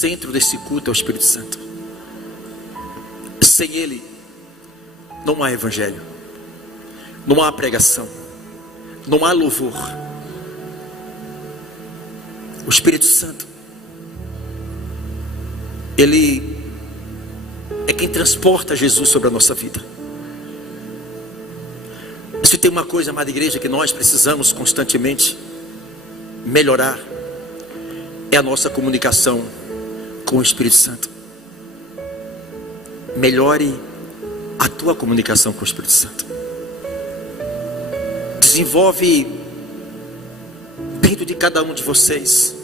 centro desse culto é o Espírito Santo. Sem Ele não há evangelho, não há pregação, não há louvor. O Espírito Santo, Ele é quem transporta Jesus sobre a nossa vida. Se tem uma coisa, amada igreja, que nós precisamos constantemente melhorar, é a nossa comunicação com o Espírito Santo. Melhore a tua comunicação com o Espírito Santo. Desenvolve dentro de cada um de vocês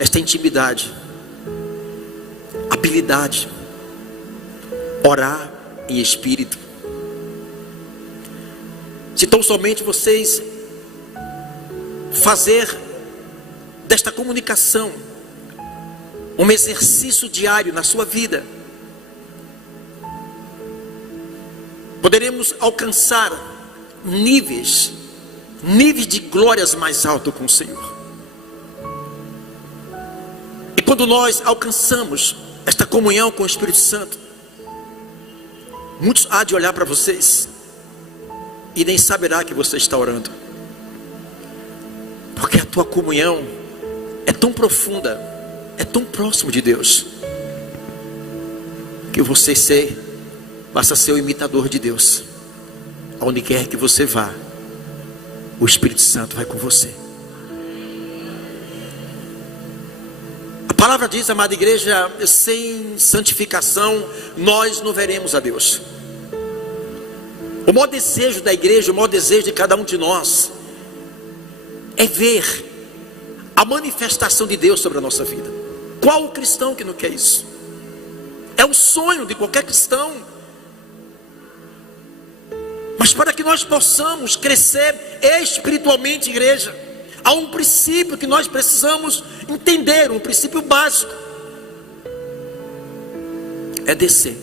esta intimidade, habilidade, orar em espírito. Se tão somente vocês fazer desta comunicação um exercício diário na sua vida, poderemos alcançar níveis de glórias mais altos com o Senhor. E quando nós alcançamos esta comunhão com o Espírito Santo, muitos há de olhar para vocês e nem saberá que você está orando, porque a tua comunhão é tão profunda, é tão próximo de Deus, que você passa a ser o imitador de Deus. Aonde quer que você vá, o Espírito Santo vai com você. A palavra diz, amada igreja, sem santificação nós não veremos a Deus. O maior desejo da igreja, o maior desejo de cada um de nós é ver a manifestação de Deus sobre a nossa vida. Qual o cristão que não quer isso? É o sonho de qualquer cristão. Mas para que nós possamos crescer espiritualmente, igreja, há um princípio que nós precisamos entender, um princípio básico. É descer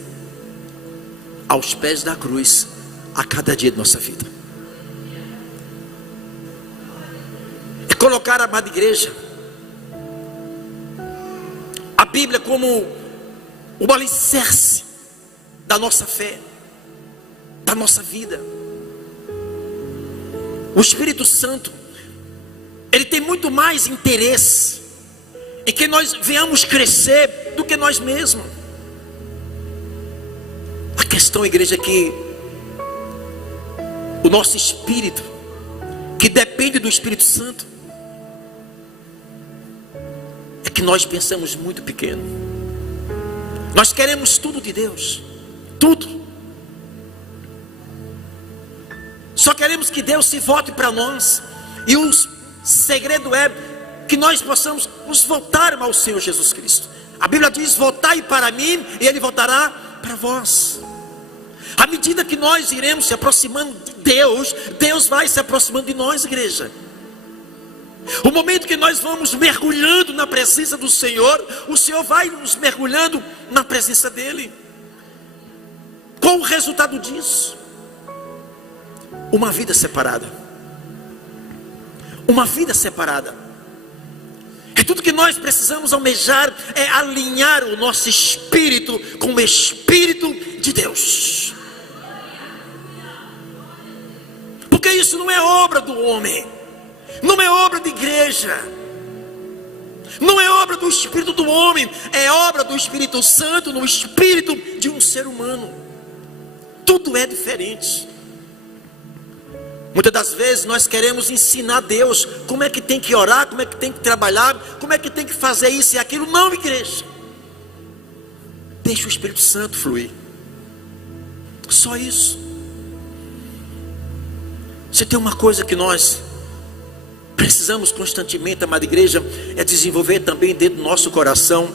aos pés da cruz a cada dia de nossa vida. É colocar, amada igreja, a Bíblia como o alicerce da nossa fé, da nossa vida. O Espírito Santo, ele tem muito mais interesse em que nós venhamos crescer do que nós mesmos. A questão, igreja, é que o nosso espírito, que depende do Espírito Santo, é que nós pensamos muito pequeno. Nós queremos tudo de Deus, tudo. Só queremos que Deus se volte para nós. E o segredo é que nós possamos nos voltar ao Senhor Jesus Cristo. A Bíblia diz: voltai para mim e Ele voltará para vós. À medida que nós iremos se aproximando de Deus, Deus vai se aproximando de nós, igreja. O momento que nós vamos mergulhando na presença do Senhor, o Senhor vai nos mergulhando na presença dEle. Qual o resultado disso? Uma vida separada. Uma vida separada. É tudo que nós precisamos almejar, é alinhar o nosso espírito com o Espírito de Deus. Porque isso não é obra do homem, não é obra de igreja, não é obra do espírito do homem, é obra do Espírito Santo no espírito de um ser humano. Tudo é diferente. Muitas das vezes nós queremos ensinar a Deus como é que tem que orar, como é que tem que trabalhar, como é que tem que fazer isso e aquilo. Não, igreja. Deixa o Espírito Santo fluir. Só isso. Se tem uma coisa que nós precisamos constantemente, amada igreja, é desenvolver também dentro do nosso coração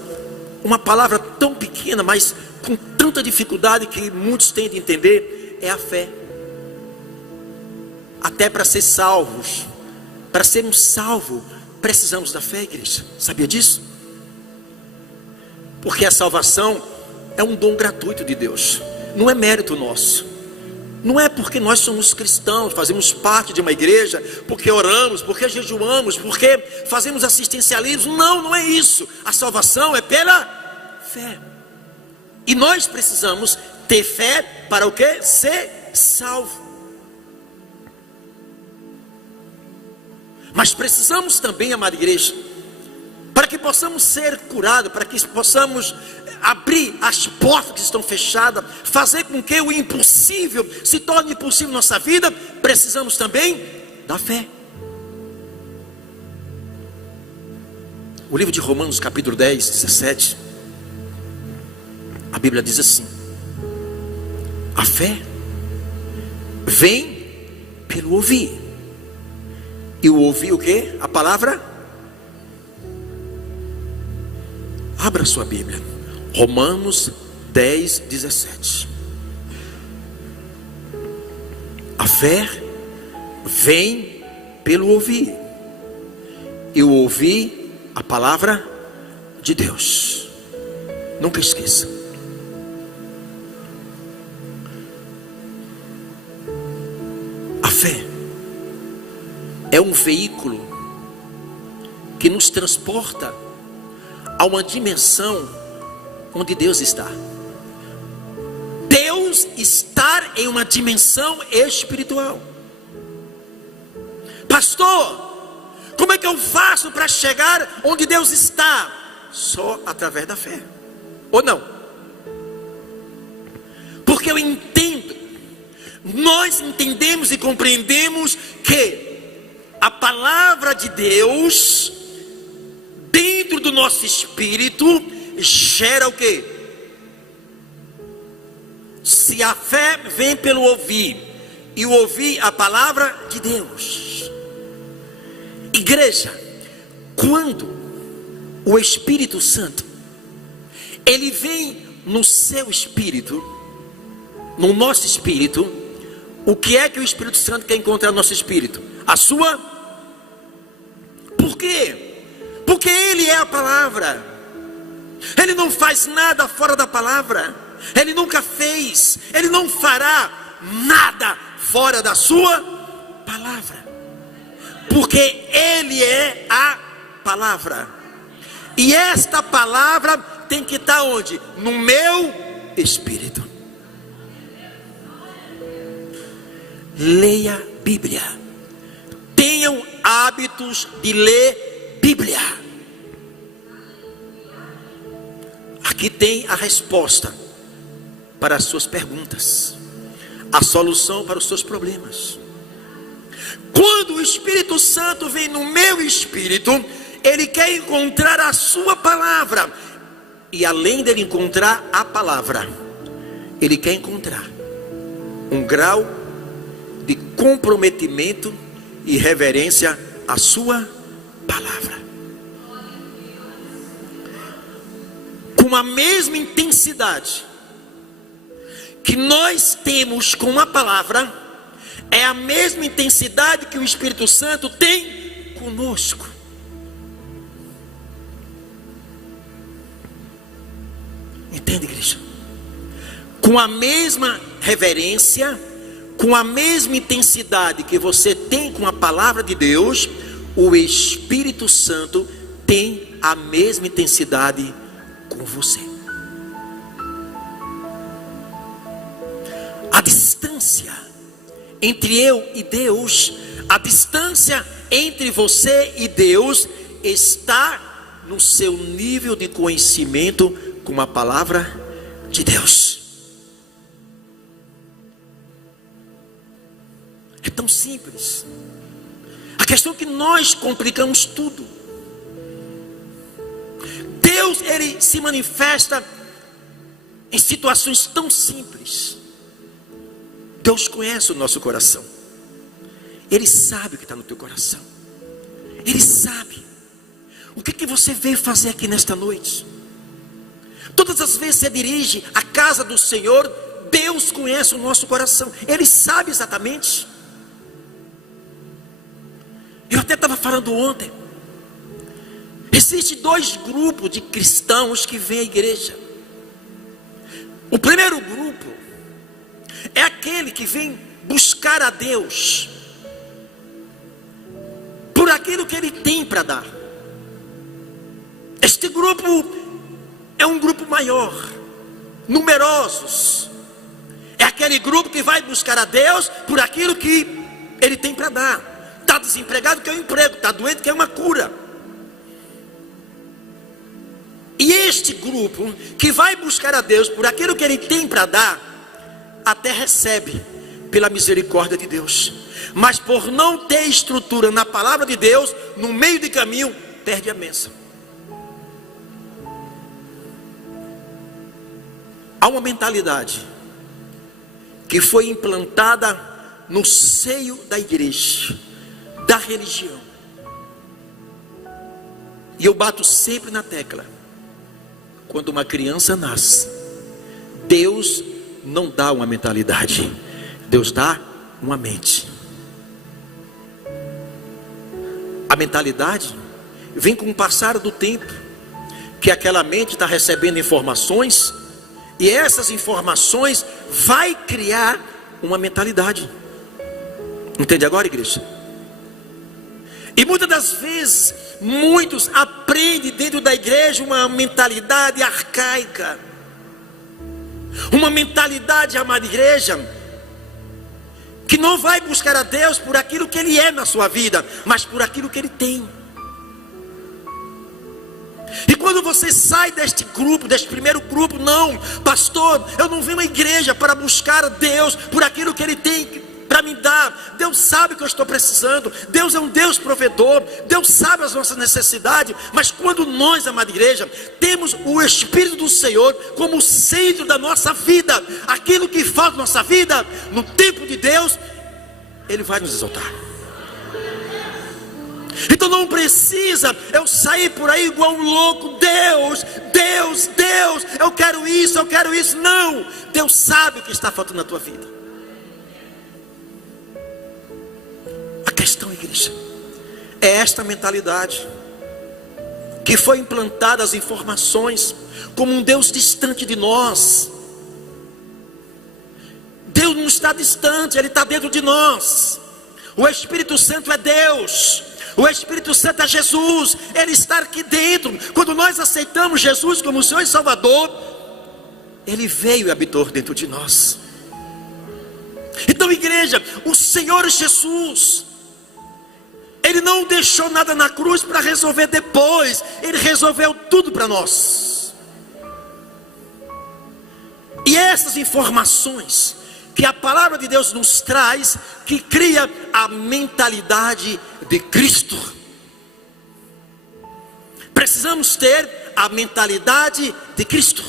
uma palavra tão pequena, mas com tanta dificuldade que muitos têm de entender, é a fé. Até para ser salvos, para sermos salvos, precisamos da fé, igreja. Sabia disso? Porque a salvação é um dom gratuito de Deus, não é mérito nosso, Não é porque nós somos cristãos, fazemos parte de uma igreja, porque oramos, porque jejuamos, porque fazemos assistencialismo. Não, não é isso. A salvação é pela fé. E nós precisamos ter fé para o quê? Ser salvo. Mas precisamos também, amada igreja, para que possamos ser curados, para que possamos abrir as portas que estão fechadas, fazer com que o impossível se torne possível em nossa vida, precisamos também da fé. O livro de Romanos, capítulo 10, 17, a Bíblia diz assim: a fé vem pelo ouvir. E o ouvir o quê? A palavra. Abra sua Bíblia, Romanos 10, 17. A fé vem pelo ouvir, e o ouvir a palavra de Deus. Nunca esqueça. A fé é um veículo que nos transporta a uma dimensão onde Deus está. Deus está em uma dimensão espiritual. Pastor, como é que eu faço para chegar onde Deus está? Só através da fé. Ou não? Porque eu entendo, nós entendemos e compreendemos que a palavra de Deus dentro do nosso espírito gera o quê? Se a fé vem pelo ouvir, e o ouvir a palavra de Deus. Igreja, quando o Espírito Santo ele vem no seu espírito, no nosso espírito, o que é que o Espírito Santo quer encontrar no nosso espírito? A sua. Por quê? Porque Ele é a palavra. Ele não faz nada fora da palavra. Ele nunca fez. Ele não fará nada fora da sua palavra. Porque Ele é a palavra. E esta palavra tem que estar onde? No meu espírito. Leia a Bíblia. Tenham hábitos de ler Bíblia. Aqui tem a resposta para as suas perguntas, a solução para os seus problemas. Quando o Espírito Santo vem no meu espírito, ele quer encontrar a sua palavra. E além dele encontrar a palavra, ele quer encontrar um grau de comprometimento e reverência à sua palavra. Com a mesma intensidade que nós temos com a palavra, é a mesma intensidade que o Espírito Santo tem conosco. Entende, igreja? Com a mesma reverência, com a mesma intensidade que você tem com a palavra de Deus, o Espírito Santo tem a mesma intensidade com você. A distância entre eu e Deus, a distância entre você e Deus está no seu nível de conhecimento com a palavra de Deus. É tão simples. A questão é que nós complicamos tudo. Deus, ele se manifesta em situações tão simples. Deus conhece o nosso coração. Ele sabe o que está no teu coração. Ele sabe o que você veio fazer aqui nesta noite. Todas as vezes você dirige a casa do Senhor, Deus conhece o nosso coração. Ele sabe exatamente. Eu até estava falando ontem. Existem dois grupos de cristãos que vêm à igreja. O primeiro grupo é aquele aquele que vem buscar a Deus por aquilo que Ele tem para dar. Este grupo é um grupo maior, numerosos. É aquele grupo que vai buscar a Deus por aquilo que Ele tem para dar. Está desempregado, quer um emprego. Está doente, quer uma cura. E este grupo que vai buscar a Deus por aquilo que Ele tem para dar, até recebe pela misericórdia de Deus, mas por não ter estrutura na palavra de Deus, no meio de caminho, perde a bênção. Há uma mentalidade que foi implantada no seio da igreja, da religião, e eu bato sempre na tecla: quando uma criança nasce, Deus não dá uma mentalidade, Deus dá uma mente. A mentalidade vem com o passar do tempo, que aquela mente está recebendo informações, e essas informações vai criar uma mentalidade. Entende agora, igreja? E muitas das vezes, muitos aprendem dentro da igreja uma mentalidade arcaica, uma mentalidade, amada igreja, que não vai buscar a Deus por aquilo que Ele é na sua vida, mas por aquilo que Ele tem. E quando você sai deste grupo, deste primeiro grupo: não, pastor, eu não venho à igreja para buscar a Deus por aquilo que Ele tem para me dar. Deus sabe o que eu estou precisando, Deus é um Deus provedor, Deus sabe as nossas necessidades. Mas quando nós, amada igreja, temos o Espírito do Senhor como centro da nossa vida, aquilo que falta na nossa vida, no tempo de Deus, Ele vai nos exaltar. Então não precisa eu sair por aí igual um louco: Deus, Deus, Deus, eu quero isso, eu quero isso. Não, Deus sabe o que está faltando na tua vida. A questão, igreja, é esta mentalidade que foi implantada, as informações, como um Deus distante de nós. Deus não está distante, Ele está dentro de nós. O Espírito Santo é Deus, o Espírito Santo é Jesus, Ele está aqui dentro. Quando nós aceitamos Jesus como Senhor e Salvador, Ele veio e habitou dentro de nós. Então, igreja, o Senhor Jesus, Ele não deixou nada na cruz para resolver depois, Ele resolveu tudo para nós. E essas informações que a palavra de Deus nos traz, que cria a mentalidade de Cristo. Precisamos ter a mentalidade de Cristo,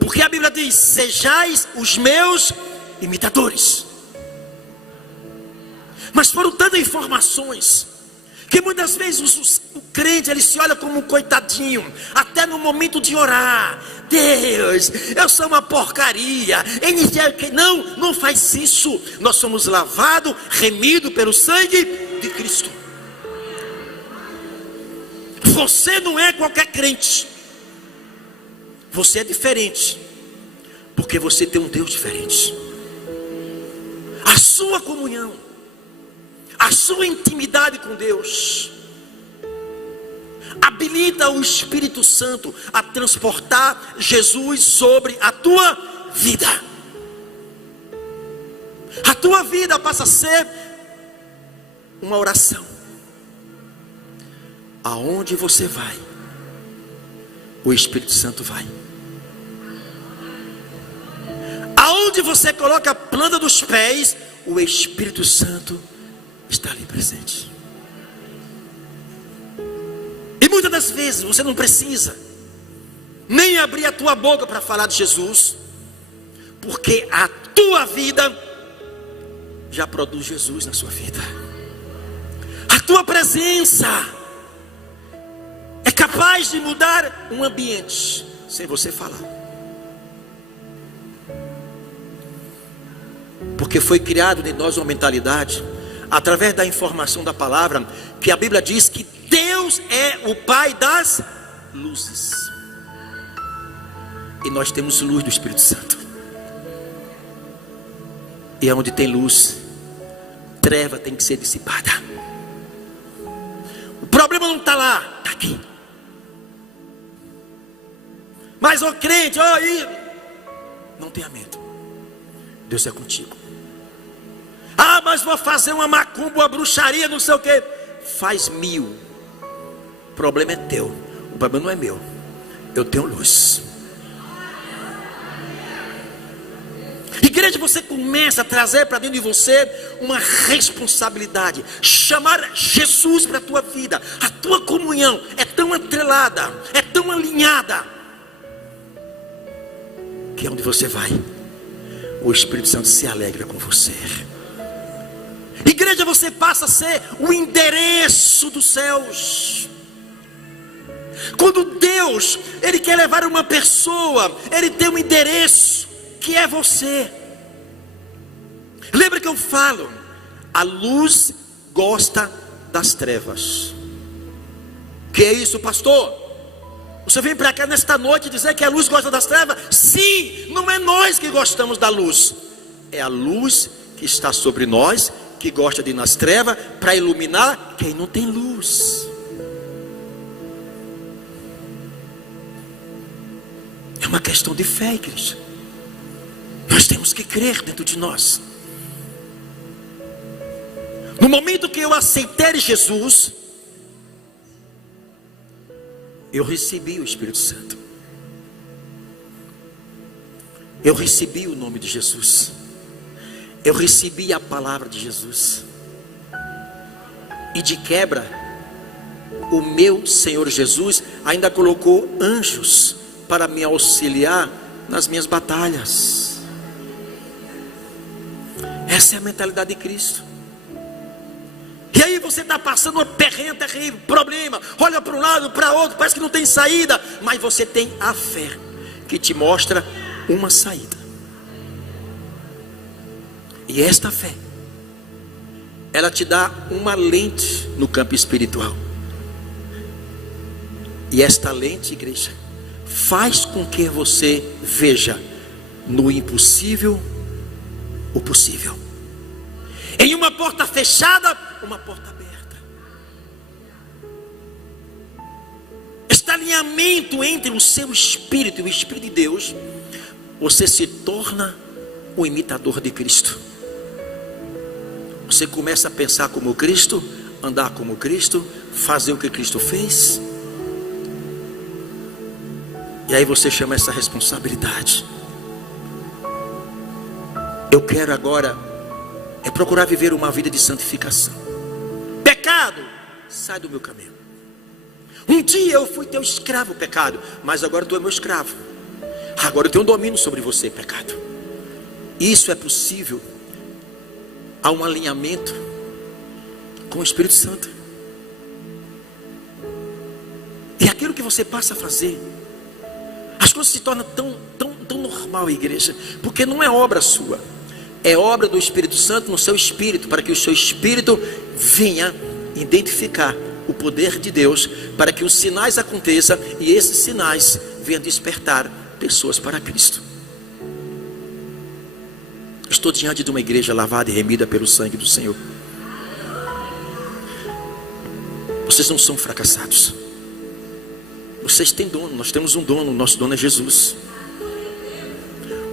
porque a Bíblia diz: sejais os meus imitadores. Mas foram tantas informações que muitas vezes o crente, ele se olha como um coitadinho, até no momento de orar: Deus, eu sou uma porcaria. Não faz isso. Nós somos lavados, remidos pelo sangue de Cristo. Você não é qualquer crente, você é diferente, porque você tem um Deus diferente. A sua comunhão, a sua intimidade com Deus habilita o Espírito Santo a transportar Jesus sobre a tua vida. A tua vida passa a ser uma oração. Aonde você vai, o Espírito Santo vai. Aonde você coloca a planta dos pés, o Espírito Santo está ali presente. E muitas das vezes você não precisa nem abrir a tua boca para falar de Jesus, porque a tua vida já produz Jesus na sua vida. A tua presença é capaz de mudar um ambiente sem você falar, porque foi criado em nós uma mentalidade, através da informação da palavra, que a Bíblia diz que Deus é o Pai das luzes, e nós temos luz do Espírito Santo. E onde tem luz, treva tem que ser dissipada. O problema não está lá, está aqui. Mas ó crente, ó aí, não tenha medo, Deus é contigo. Ah, mas vou fazer uma macumba, uma bruxaria, não sei o que. Faz 1000, o problema é teu, o problema não é meu. Eu tenho luz. Igreja, você começa a trazer para dentro de você uma responsabilidade, chamar Jesus para a tua vida. A tua comunhão é tão atrelada, é tão alinhada, que onde você vai, o Espírito Santo se alegra com você. Igreja, você passa a ser o endereço dos céus. Quando Deus, Ele quer levar uma pessoa, Ele tem um endereço, que é você. Lembra que eu falo, a luz gosta das trevas. Que é isso, pastor? Você vem para cá nesta noite dizer que a luz gosta das trevas? Sim, não é nós que gostamos da luz, é a luz que está sobre nós, que gosta de ir nas trevas, para iluminar quem não tem luz. É uma questão de fé, igreja. Nós temos que crer dentro de nós. No momento que eu aceitei Jesus, eu recebi o Espírito Santo. Eu recebi o nome de Jesus. Eu recebi a palavra de Jesus. E de quebra, o meu Senhor Jesus ainda colocou anjos para me auxiliar nas minhas batalhas. Essa é a mentalidade de Cristo. E aí você está passando uma perrengue terrível, problema, olha para um lado, para outro, parece que não tem saída, mas você tem a fé que te mostra uma saída. E esta fé, ela te dá uma lente no campo espiritual. E esta lente, igreja, faz com que você veja no impossível o possível. Em uma porta fechada, uma porta aberta. Este alinhamento entre o seu espírito e o Espírito de Deus, você se torna o imitador de Cristo. Você começa a pensar como Cristo, andar como Cristo, fazer o que Cristo fez. E aí você chama essa responsabilidade. Eu quero agora procurar viver uma vida de santificação. Pecado, sai do meu caminho. Um dia eu fui teu escravo, pecado, mas agora tu é meu escravo. Agora eu tenho um domínio sobre você, pecado. Isso é possível a um alinhamento com o Espírito Santo. E aquilo que você passa a fazer, as coisas se tornam tão normal, igreja, porque não é obra sua, é obra do Espírito Santo no seu espírito, para que o seu espírito venha identificar o poder de Deus, para que os sinais aconteçam e esses sinais venham despertar pessoas para Cristo. Estou diante de uma igreja lavada e remida pelo sangue do Senhor. Vocês não são fracassados. Vocês têm dono, nós temos um dono, nosso dono é Jesus.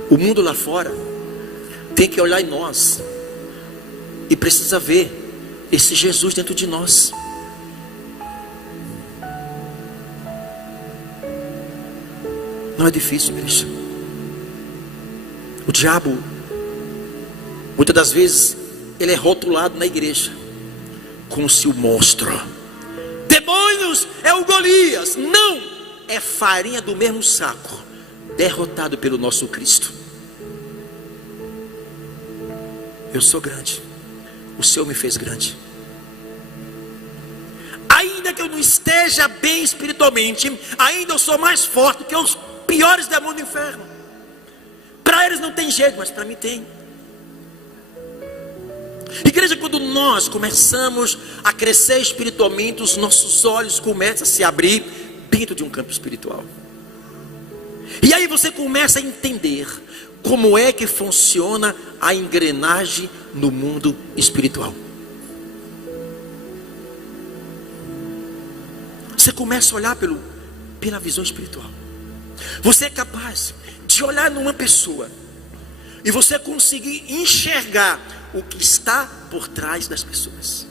O mundo lá fora tem que olhar em nós e precisa ver esse Jesus dentro de nós. Não é difícil, igreja. O diabo, muitas das vezes, ele é rotulado na igreja como se o monstro. Demônios é o Golias. Não, é farinha do mesmo saco, derrotado pelo nosso Cristo. Eu sou grande, o Senhor me fez grande. Ainda que eu não esteja bem espiritualmente, ainda eu sou mais forte que os piores demônios do inferno. Para eles não tem jeito, mas para mim tem. Igreja, quando nós começamos a crescer espiritualmente, os nossos olhos começam a se abrir dentro de um campo espiritual. E aí você começa a entender como é que funciona a engrenagem no mundo espiritual. Você começa a olhar pela visão espiritual. Você é capaz de olhar numa pessoa e você conseguir enxergar o que está por trás das pessoas.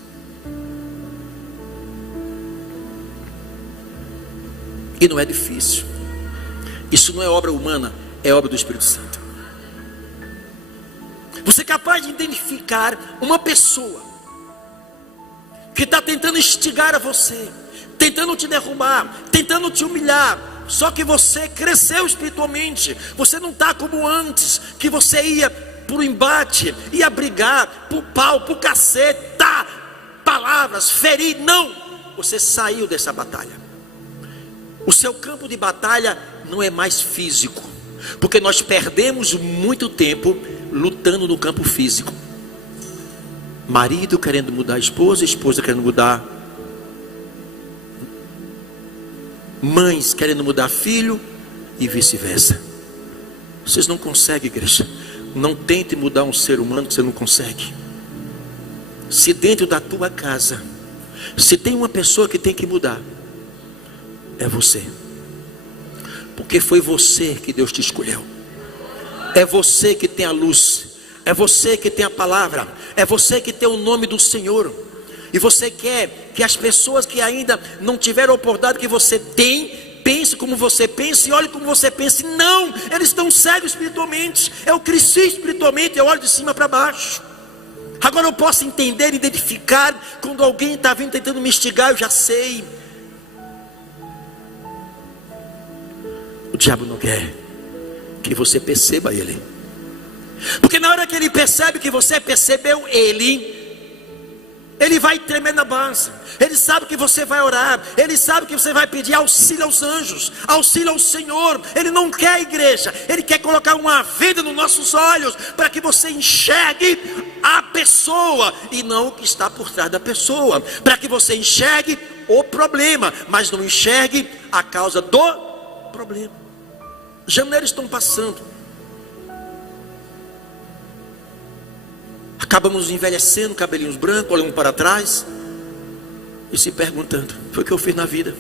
E não é difícil. Isso não é obra humana, é obra do Espírito Santo. Você é capaz de identificar uma pessoa que está tentando instigar a você, tentando te derrubar, tentando te humilhar. Só que você cresceu espiritualmente. Você não está como antes, que você ia por embate, ia brigar, por pau, por cacete, palavras, ferir. Não, você saiu dessa batalha. O seu campo de batalha não é mais físico, porque nós perdemos muito tempo lutando no campo físico. Marido querendo mudar a esposa, esposa querendo mudar, mães querendo mudar filho e vice-versa. Vocês não conseguem, igreja. Não tente mudar um ser humano que você não consegue. Se dentro da tua casa, se tem uma pessoa que tem que mudar, é você. Porque foi você que Deus te escolheu. É você que tem a luz. É você que tem a palavra. É você que tem o nome do Senhor. E você quer que as pessoas que ainda não tiveram a oportunidade que você tem, pense como você pensa e olhe como você pensa. Não, eles estão cegos espiritualmente. Eu cresci espiritualmente, eu olho de cima para baixo. Agora eu posso entender, identificar quando alguém está vindo tentando me instigar, eu já sei. O diabo não quer que você perceba ele. Porque na hora que ele percebe que você percebeu ele vai tremer na base. Ele sabe que você vai orar. Ele sabe que você vai pedir auxílio aos anjos, auxílio ao Senhor. Ele não quer a igreja. Ele quer colocar uma vida nos nossos olhos, para que você enxergue a pessoa e não o que está por trás da pessoa. Para que você enxergue o problema, mas não enxergue a causa do problema. Janeiro estão passando. Acabamos envelhecendo, cabelinhos brancos, olhando para trás e se perguntando: foi o que eu fiz na vida?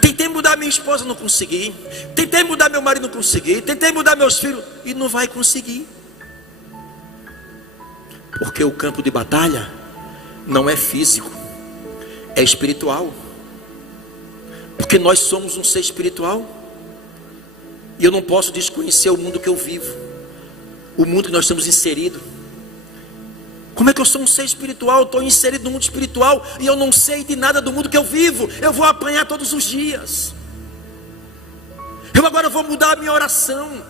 Tentei mudar minha esposa, não consegui. Tentei mudar meu marido, não consegui. Tentei mudar meus filhos e não vai conseguir. Porque o campo de batalha não é físico, é espiritual. Porque nós somos um ser espiritual. E eu não posso desconhecer o mundo que eu vivo, o mundo que nós estamos inseridos. Como é que eu sou um ser espiritual? Estou inserido no mundo espiritual e eu não sei de nada do mundo que eu vivo. Eu vou apanhar todos os dias. Eu agora vou mudar a minha oração.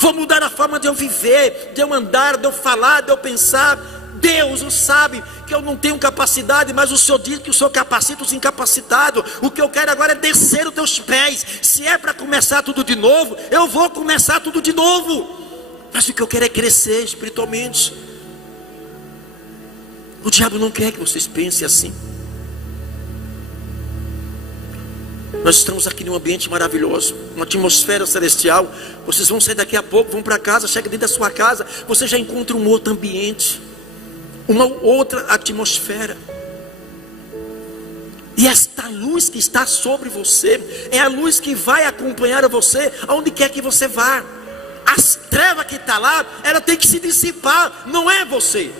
Vou mudar a forma de eu viver, de eu andar, de eu falar, de eu pensar. Deus sabe que eu não tenho capacidade, mas o Senhor diz que o Senhor capacita os incapacitados. O que eu quero agora é descer os teus pés. Se é para começar tudo de novo, eu vou começar tudo de novo. Mas o que eu quero é crescer espiritualmente. O diabo não quer que vocês pensem assim. Nós estamos aqui num ambiente maravilhoso, uma atmosfera celestial. Vocês vão sair daqui a pouco, vão para casa, chega dentro da sua casa, você já encontra um outro ambiente, uma outra atmosfera. E esta luz que está sobre você é a luz que vai acompanhar você aonde quer que você vá. As trevas que está lá, ela tem que se dissipar, não é você.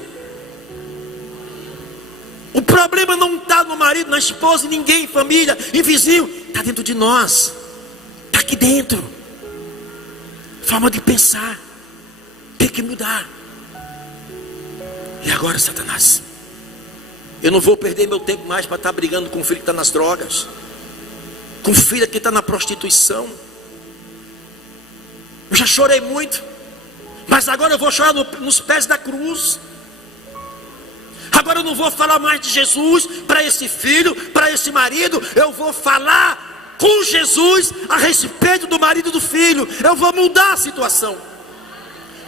O problema não está no marido, na esposa, em ninguém, em família, em vizinho. Está dentro de nós. Está aqui dentro. Forma de pensar. Tem que mudar. E agora, Satanás? Eu não vou perder meu tempo mais para estar brigando com o filho que está nas drogas, com o filho que está na prostituição. Eu já chorei muito, mas agora eu vou chorar nos pés da cruz. Agora eu não vou falar mais de Jesus para esse filho, para esse marido. Eu vou falar com Jesus a respeito do marido e do filho. Eu vou mudar a situação.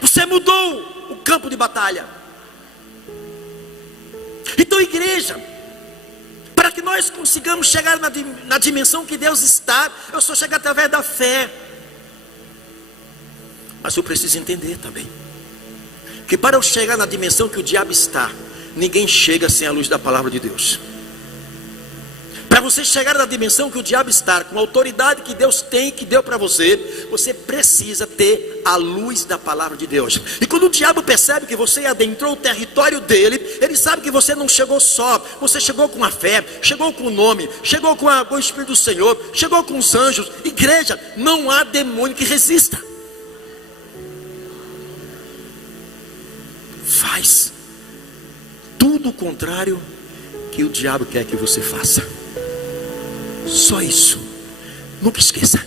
Você mudou o campo de batalha. Então, igreja, para que nós consigamos chegar na dimensão que Deus está, eu só chego através da fé. Mas eu preciso entender também que para eu chegar na dimensão que o diabo está, ninguém chega sem a luz da palavra de Deus. Para você chegar na dimensão que o diabo está, com a autoridade que Deus tem, que deu para você, você precisa ter a luz da palavra de Deus. E quando o diabo percebe que você adentrou o território dele, ele sabe que você não chegou só, você chegou com a fé, chegou com o nome, chegou com o Espírito do Senhor, chegou com os anjos. Igreja, não há demônio que resista. Faz tudo o contrário que o diabo quer que você faça. Só isso. Nunca esqueça.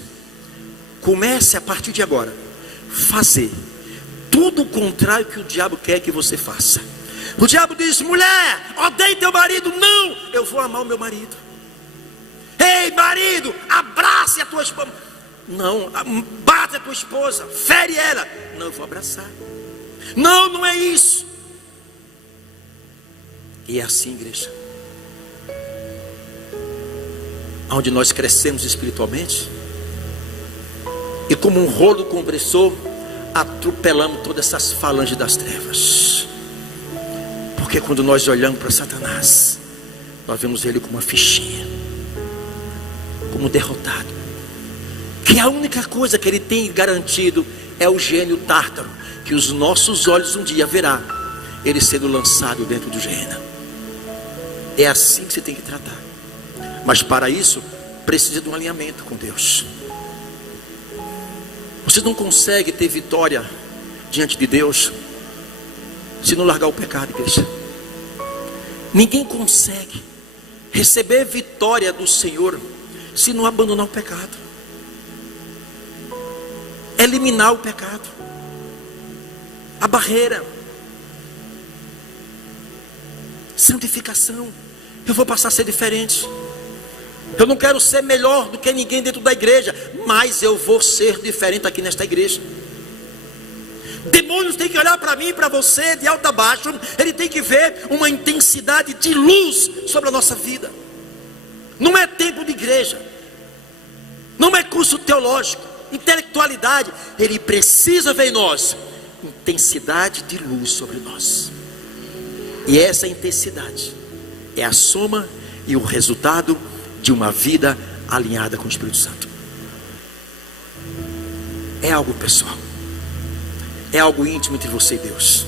Comece a partir de agora fazer tudo o contrário que o diabo quer que você faça. O diabo diz: mulher, odeie teu marido. Não, eu vou amar o meu marido. Ei, marido, abrace a tua esposa. Não, bate a tua esposa, fere ela. Não, eu vou abraçar. Não, não é isso. E é assim, igreja, onde nós crescemos espiritualmente, e como um rolo compressor, atropelamos todas essas falanges das trevas. Porque quando nós olhamos para Satanás, nós vemos ele como uma fichinha, como derrotado, que a única coisa que ele tem garantido é o gênio tártaro, que os nossos olhos um dia verá ele sendo lançado dentro do gênero. É assim que você tem que tratar. Mas para isso, precisa de um alinhamento com Deus. Você não consegue ter vitória diante de Deus se não largar o pecado, igreja. Ninguém consegue receber vitória do Senhor se não abandonar o pecado, eliminar o pecado, a barreira, santificação. Eu vou passar a ser diferente. Eu não quero ser melhor do que ninguém dentro da igreja, mas eu vou ser diferente aqui nesta igreja. Demônios têm que olhar para mim e para você de alto a baixo. Ele tem que ver uma intensidade de luz sobre a nossa vida. Não é tempo de igreja, não é curso teológico, intelectualidade. Ele precisa ver em nós intensidade de luz sobre nós. E essa intensidade é a soma e o resultado de uma vida alinhada com o Espírito Santo. É algo pessoal, é algo íntimo entre você e Deus.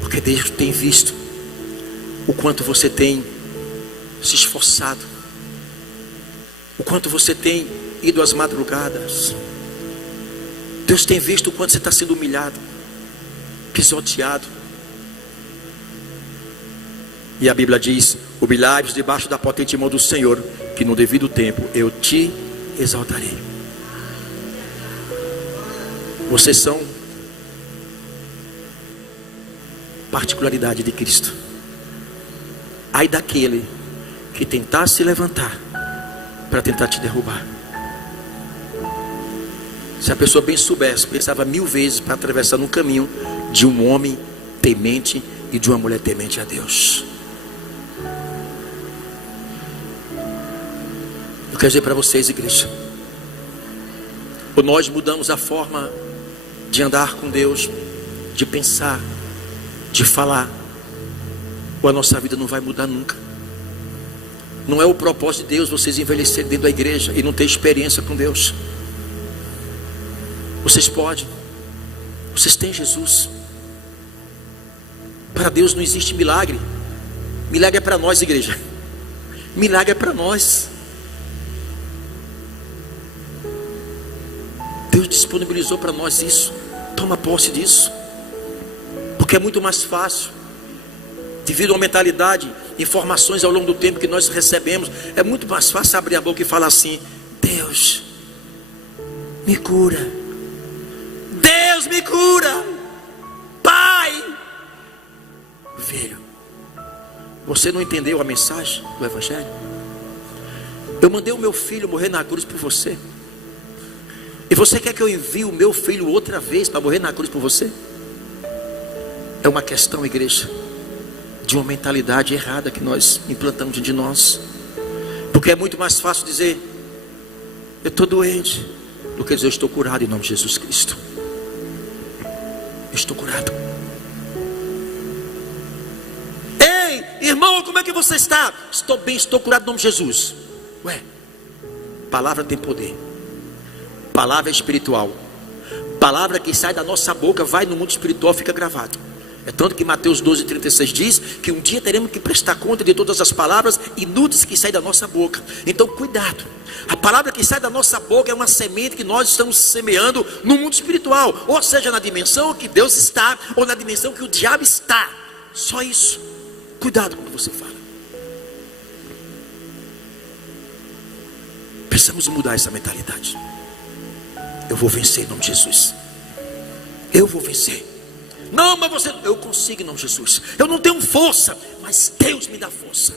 Porque Deus tem visto o quanto você tem se esforçado, o quanto você tem ido às madrugadas. Deus tem visto o quanto você está sendo humilhado, pisoteado. E a Bíblia diz: humilhai-vos debaixo da potente mão do Senhor, que no devido tempo eu te exaltarei. Vocês são particularidade de Cristo. Ai daquele que tentar se levantar para tentar te derrubar. Se a pessoa bem soubesse, pensava 1000 vezes para atravessar no caminho de um homem temente e de uma mulher temente a Deus. Eu quero dizer para vocês, igreja, ou nós mudamos a forma de andar com Deus, de pensar, de falar, ou a nossa vida não vai mudar nunca. Não é o propósito de Deus vocês envelhecerem dentro da igreja e não ter experiência com Deus. Vocês podem, vocês têm Jesus. Para Deus não existe milagre. Milagre é para nós, igreja. Milagre é para nós. Deus disponibilizou para nós isso. Toma posse disso. Porque é muito mais fácil, devido a uma mentalidade, informações ao longo do tempo que nós recebemos, é muito mais fácil abrir a boca e falar assim: Deus me cura, Deus me cura, Pai. Filho, você não entendeu a mensagem do Evangelho? Eu mandei o meu filho morrer na cruz por você, e você quer que eu envie o meu filho outra vez para morrer na cruz por você? É uma questão, igreja, de uma mentalidade errada que nós implantamos dentro de nós. Porque é muito mais fácil dizer: eu estou doente, do que dizer: eu estou curado em nome de Jesus Cristo. Eu estou curado. Ei, irmão, como é que você está? Estou bem, estou curado em nome de Jesus. Ué, palavra tem poder. Palavra é espiritual. Palavra que sai da nossa boca, vai no mundo espiritual, fica gravado. É tanto que Mateus 12:36 diz que um dia teremos que prestar conta de todas as palavras inúteis que saem da nossa boca. Então cuidado. A palavra que sai da nossa boca é uma semente que nós estamos semeando no mundo espiritual, ou seja, na dimensão que Deus está, ou na dimensão que o diabo está. Só isso. Cuidado quando você fala. Precisamos mudar essa mentalidade. Eu vou vencer em nome de Jesus. Eu vou vencer. Não, mas você... Eu consigo em nome de Jesus. Eu não tenho força, mas Deus me dá força.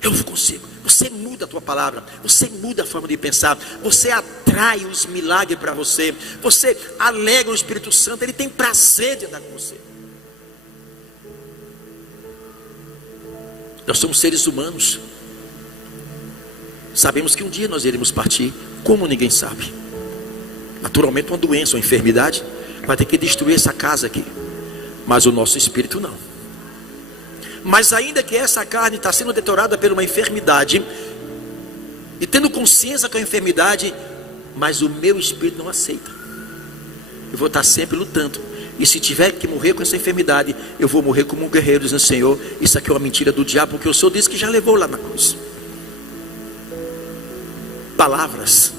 Eu consigo. Você muda a tua palavra. Você muda a forma de pensar. Você atrai os milagres para você. Você alegra o Espírito Santo. Ele tem prazer de andar com você. Nós somos seres humanos. Sabemos que um dia nós iremos partir. Como ninguém sabe. Naturalmente uma doença, uma enfermidade vai ter que destruir essa casa aqui. Mas o nosso espírito não. Mas ainda que essa carne está sendo deteriorada por uma enfermidade, e tendo consciência com a enfermidade, mas o meu espírito não aceita. Eu vou estar sempre lutando. E se tiver que morrer com essa enfermidade, eu vou morrer como um guerreiro, dizendo: Senhor, isso aqui é uma mentira do diabo, porque o Senhor disse que já levou lá na cruz. Palavras,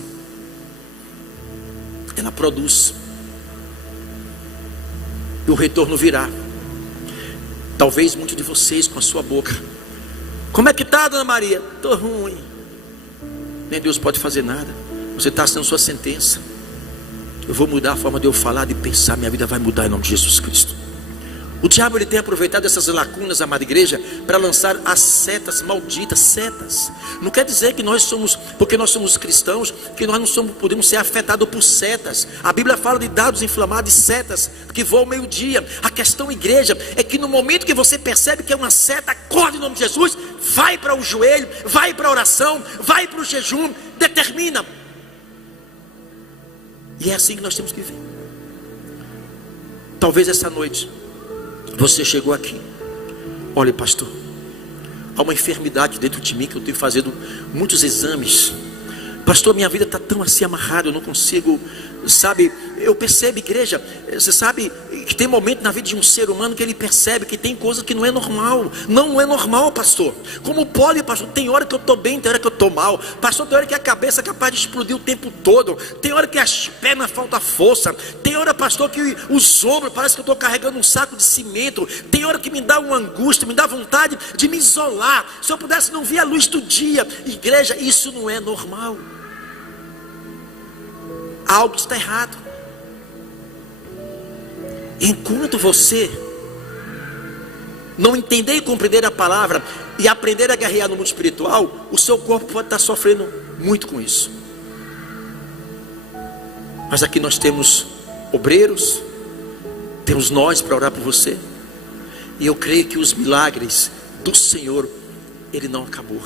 ela produz, e o retorno virá. Talvez muitos de vocês com a sua boca: como é que está, dona Maria? Estou ruim. Nem Deus pode fazer nada. Você está assinando sua sentença. Eu vou mudar a forma de eu falar, de pensar. Minha vida vai mudar em nome de Jesus Cristo. O diabo, ele tem aproveitado essas lacunas, amada igreja, para lançar as setas malditas. Setas não quer dizer que nós somos, porque nós somos cristãos, que nós não somos, podemos ser afetados por setas. A Bíblia fala de dados inflamados, de setas que voam ao meio-dia. A questão, igreja, é que no momento que você percebe que é uma seta, acorde em nome de Jesus, vai para o joelho, vai para a oração, vai para o jejum, determina. E é assim que nós temos que viver. Talvez essa noite você chegou aqui: olha, pastor, há uma enfermidade dentro de mim que eu tenho fazendo muitos exames. Pastor, minha vida está tão assim amarrada, eu não consigo, sabe? Eu percebo, igreja, você sabe que tem momento na vida de um ser humano que ele percebe que tem coisa que não é normal. Não é normal, pastor. Como pode, pastor? Tem hora que eu estou bem, tem hora que eu estou mal. Pastor, tem hora que a cabeça é capaz de explodir o tempo todo. Tem hora que as pernas faltam força. Tem hora, pastor, que os ombros parece que eu estou carregando um saco de cimento. Tem hora que me dá uma angústia, me dá vontade de me isolar. Se eu pudesse não ver a luz do dia. Igreja, isso não é normal. Algo está errado. Enquanto você não entender e compreender a palavra e aprender a guerrear no mundo espiritual, o seu corpo pode estar sofrendo muito com isso. Mas aqui nós temos obreiros, temos nós para orar por você. E eu creio que os milagres do Senhor, Ele não acabou.